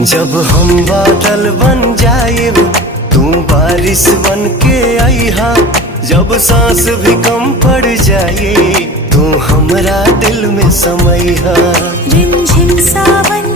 जब हम बादल बन जाएब तू बारिश बन के आईहा। जब सांस भी कम पड़ जाए तू हमरा दिल में समैहा। रिमझिम सावन